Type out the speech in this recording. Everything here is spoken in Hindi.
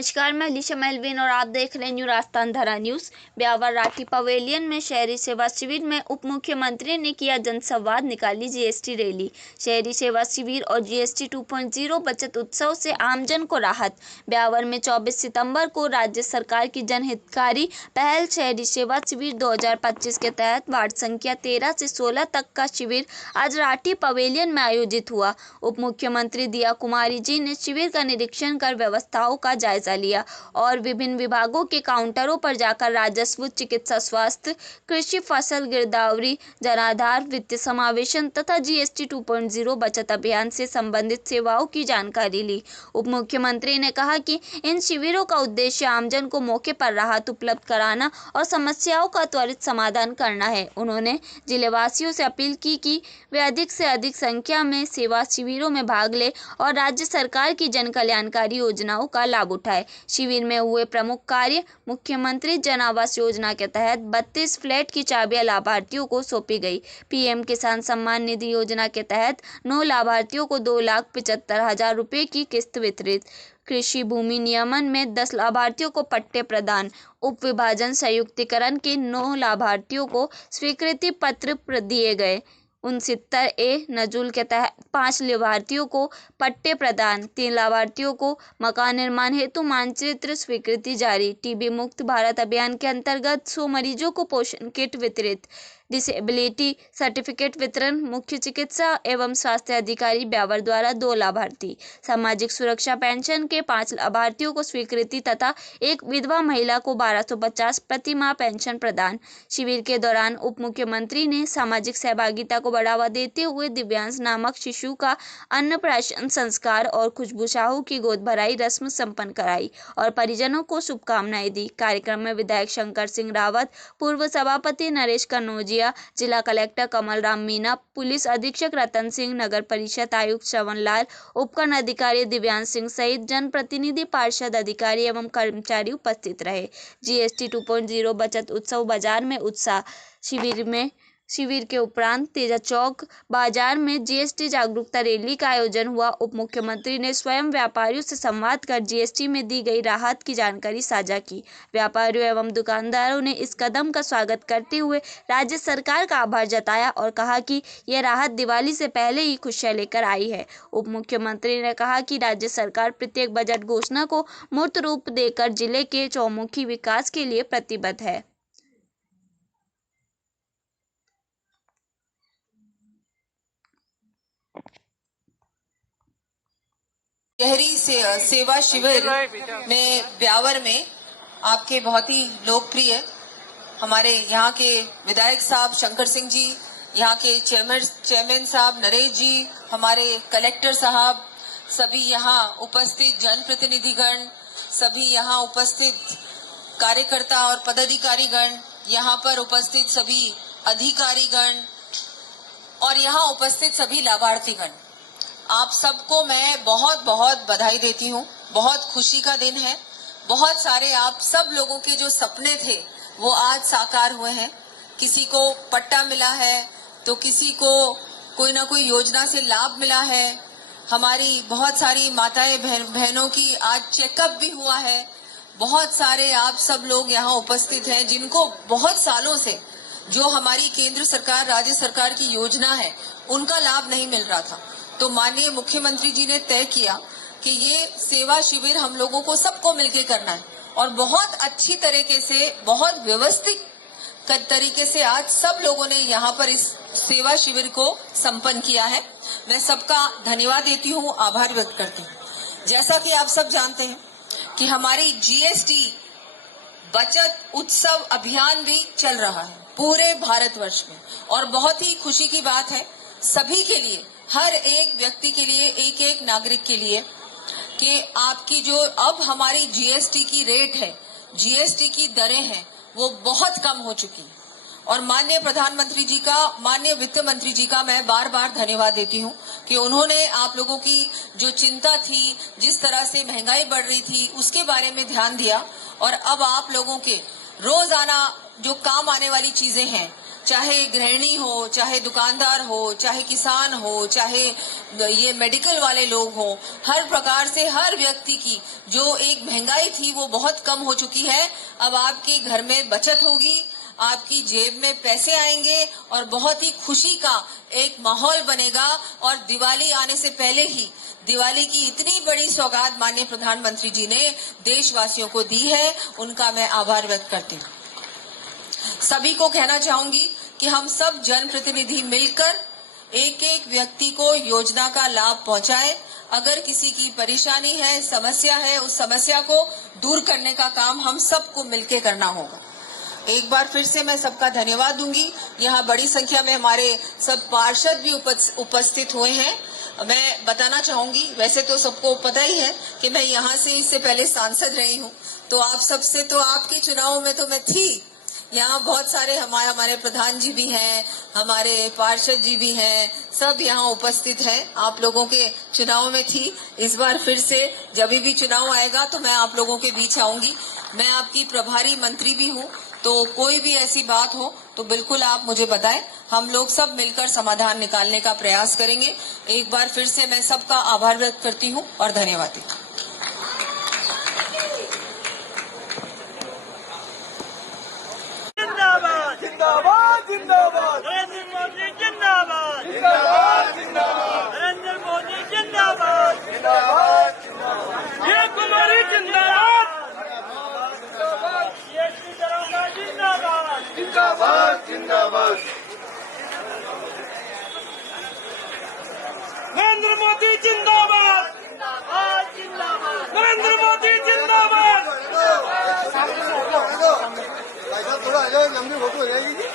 नमस्कार, मैं अलीशा मेलविन और आप देख रहे हैं न्यू राजस्थान धरा न्यूज़। ब्यावर राठी पवेलियन में शहरी सेवा शिविर में उप मुख्यमंत्री ने किया जनसंवाद, निकाली जीएसटी रैली। शहरी सेवा शिविर और जीएसटी 2.0 बचत उत्सव से आमजन को राहत। ब्यावर में 24 सितंबर को राज्य सरकार की जनहितकारी पहल शहरी सेवा शिविर 2025 के तहत वार्ड संख्या 13 से 16 तक का शिविर आज राठी पवेलियन में आयोजित हुआ। उप मुख्यमंत्री दिया कुमारी जी ने शिविर का निरीक्षण कर व्यवस्थाओं का जायजा लिया और विभिन्न विभागों के काउंटरों पर जाकर राजस्व, चिकित्सा, स्वास्थ्य, कृषि, फसल गिरदावरी, जनाधार, वित्तीय समावेशन तथा जीएसटी 2.0 बचत अभियान से संबंधित सेवाओं की जानकारी ली। उप मुख्यमंत्री ने कहा कि इन शिविरों का उद्देश्य आमजन को मौके पर राहत उपलब्ध कराना और समस्याओं का त्वरित समाधान करना है। उन्होंने जिलेवासियों से अपील की कि वे अधिक से अधिक संख्या में सेवा शिविरों में भाग लें और राज्य सरकार की जन कल्याणकारी योजनाओं का लाभ उठाए। शिविर में हुए प्रमुख कार्य: मुख्यमंत्री जन आवास योजना के तहत 32 फ्लैट की चाबियां लाभार्थियों को सौंपी गई। पीएम किसान सम्मान निधि योजना के तहत 9 लाभार्थियों को 2,75,000 रुपये की किस्त वितरित। कृषि भूमि नियमन में 10 लाभार्थियों को पट्टे प्रदान। उप विभाजन संयुक्तिकरण के 9 लाभार्थियों को स्वीकृति पत्र दिए गए। 69A नजूल के तहत 5 लाभार्थियों को पट्टे प्रदान। 3 लाभार्थियों को मकान निर्माण हेतु मानचित्र स्वीकृति जारी। टीबी मुक्त भारत अभियान के अंतर्गत 100 मरीजों को पोषण किट वितरित। डिसेबिलिटी सर्टिफिकेट वितरण। मुख्य चिकित्सा एवं स्वास्थ्य अधिकारी ब्यावर द्वारा 2 लाभार्थी। सामाजिक सुरक्षा पेंशन के 5 लाभार्थियों को स्वीकृति तथा एक विधवा महिला को 1250 प्रति माह पेंशन प्रदान। शिविर के दौरान उप मुख्यमंत्री ने सामाजिक सहभागिता को बढ़ावा देते हुए दिव्यांश नामक शिशु का अन्नप्राशन संस्कार और खुशबू साहू की गोद भराई रस्म संपन्न कराई और परिजनों को शुभकामनाएं दी। कार्यक्रम में विधायक शंकर सिंह रावत, पूर्व सभापति नरेश कनौजिया, जिला कलेक्टर कमल राम मीना, पुलिस अधीक्षक रतन सिंह, नगर परिषद आयुक्त श्रवण लाल, उपखंड अधिकारी दिव्यांश सिंह सहित जनप्रतिनिधि, पार्षद, अधिकारी एवं कर्मचारी उपस्थित रहे। जीएसटी 2.0 बचत उत्सव बाजार में उत्साह। शिविर के उपरांत तेजा चौक बाजार में जीएसटी जागरूकता रैली का आयोजन हुआ। उप मुख्यमंत्री ने स्वयं व्यापारियों से संवाद कर जीएसटी में दी गई राहत की जानकारी साझा की। व्यापारियों एवं दुकानदारों ने इस कदम का स्वागत करते हुए राज्य सरकार का आभार जताया और कहा कि यह राहत दिवाली से पहले ही खुशियां लेकर आई है। उप मुख्यमंत्री ने कहा कि राज्य सरकार प्रत्येक बजट घोषणा को मूर्त रूप देकर जिले के चौमुखी विकास के लिए प्रतिबद्ध है। शहरी सेवा शिविर में ब्यावर में आपके बहुत ही लोकप्रिय हमारे यहाँ के विधायक साहब शंकर सिंह जी, यहाँ के चेयरमैन साहब नरेश जी, हमारे कलेक्टर साहब, सभी यहाँ उपस्थित जनप्रतिनिधिगण, सभी यहाँ उपस्थित कार्यकर्ता और पदाधिकारीगण, यहाँ पर उपस्थित सभी अधिकारीगण और यहाँ उपस्थित सभी लाभार्थीगण, आप सबको मैं बहुत बहुत बधाई देती हूँ। बहुत खुशी का दिन है। बहुत सारे आप सब लोगों के जो सपने थे वो आज साकार हुए हैं। किसी को पट्टा मिला है तो किसी को कोई ना कोई योजना से लाभ मिला है। हमारी बहुत सारी माताएं बहनों की आज चेकअप भी हुआ है। बहुत सारे आप सब लोग यहाँ उपस्थित हैं जिनको बहुत सालों से जो हमारी केंद्र सरकार, राज्य सरकार की योजना है उनका लाभ नहीं मिल रहा था। तो माननीय मुख्यमंत्री जी ने तय किया कि ये सेवा शिविर हम लोगों को सबको मिलके करना है और बहुत अच्छी तरीके से, बहुत व्यवस्थित तरीके से आज सब लोगों ने यहाँ पर इस सेवा शिविर को संपन्न किया है। मैं सबका धन्यवाद देती हूँ, आभार व्यक्त करती हूँ। जैसा कि आप सब जानते हैं कि हमारी जीएसटी बचत उत्सव अभियान भी चल रहा है पूरे भारतवर्ष में और बहुत ही खुशी की बात है सभी के लिए, हर एक व्यक्ति के लिए, एक एक नागरिक के लिए कि आपकी जो अब हमारी जीएसटी की रेट है, जीएसटी की दरें हैं, वो बहुत कम हो चुकी है और माननीय प्रधानमंत्री जी का, माननीय वित्त मंत्री जी का मैं बार बार धन्यवाद देती हूँ कि उन्होंने आप लोगों की जो चिंता थी, जिस तरह से महंगाई बढ़ रही थी, उसके बारे में ध्यान दिया और अब आप लोगों के रोजाना जो काम आने वाली चीजें हैं चाहे गृहिणी हो, चाहे दुकानदार हो, चाहे किसान हो, चाहे ये मेडिकल वाले लोग हो, हर प्रकार से हर व्यक्ति की जो एक महंगाई थी वो बहुत कम हो चुकी है। अब आपके घर में बचत होगी, आपकी जेब में पैसे आएंगे और बहुत ही खुशी का एक माहौल बनेगा। और दिवाली आने से पहले ही दिवाली की इतनी बड़ी सौगात माननीय प्रधानमंत्री जी ने देशवासियों को दी है, उनका मैं आभार व्यक्त करती हूँ। सभी को कहना चाहूंगी कि हम सब जनप्रतिनिधि मिलकर एक एक व्यक्ति को योजना का लाभ पहुंचाएं। अगर किसी की परेशानी है, समस्या है, उस समस्या को दूर करने का काम हम सबको मिलकर करना होगा। एक बार फिर से मैं सबका धन्यवाद दूंगी। यहाँ बड़ी संख्या में हमारे सब पार्षद भी उपस्थित हुए हैं। मैं बताना चाहूंगी, वैसे तो सबको पता ही है कि मैं यहाँ से इससे पहले सांसद रही हूँ, तो आप सबसे तो आपके चुनाव में तो मैं थी। यहाँ बहुत सारे हमारे प्रधान जी भी हैं, हमारे पार्षद जी भी हैं, सब यहाँ उपस्थित हैं। आप लोगों के चुनाव में थी। इस बार फिर से जब भी चुनाव आएगा तो मैं आप लोगों के बीच आऊंगी। मैं आपकी प्रभारी मंत्री भी हूँ, तो कोई भी ऐसी बात हो तो बिल्कुल आप मुझे बताएं। हम लोग सब मिलकर समाधान निकालने का प्रयास करेंगे। एक बार फिर से मैं सबका आभार व्यक्त करती हूँ और धन्यवाद देती हूँ। जिंदाबाद जिंदाबाद नरेंद्र मोदी जिंदाबाद जिंदाबाद जिंदाबाद नरेंद्र मोदी जिंदाबाद जिंदाबाद ये कुमारी जिंदाबाद ये दरोगा जिंदाबाद जिंदाबाद जिंदाबाद नरेंद्र मोदी जिंदाबाद नरेंद्र मोदी जिंदाबाद थोड़ा आ जाओ, लंबी फोटो हो जाएगी जी।